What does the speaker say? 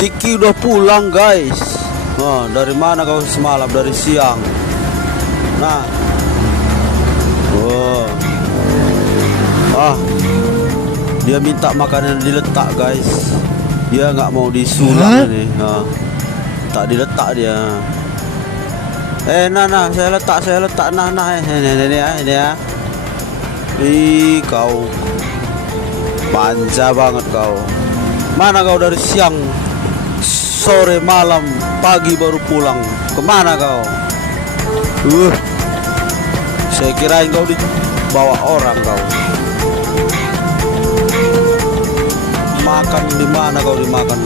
Ciki udah pulang guys. Nah, dari mana kau semalam? Dari siang. Nah, oh, dia minta makanan diletak guys. Dia nggak mau disulam ini. Nah, tak diletak dia. Nah, saya letak. Nah, ini ya. Ih, kau manja banget kau. Mana kau dari siang, sore, malam, pagi baru pulang? Kemana kau? Saya kirain kau dibawa orang kau. Makan di mana kau dimakan?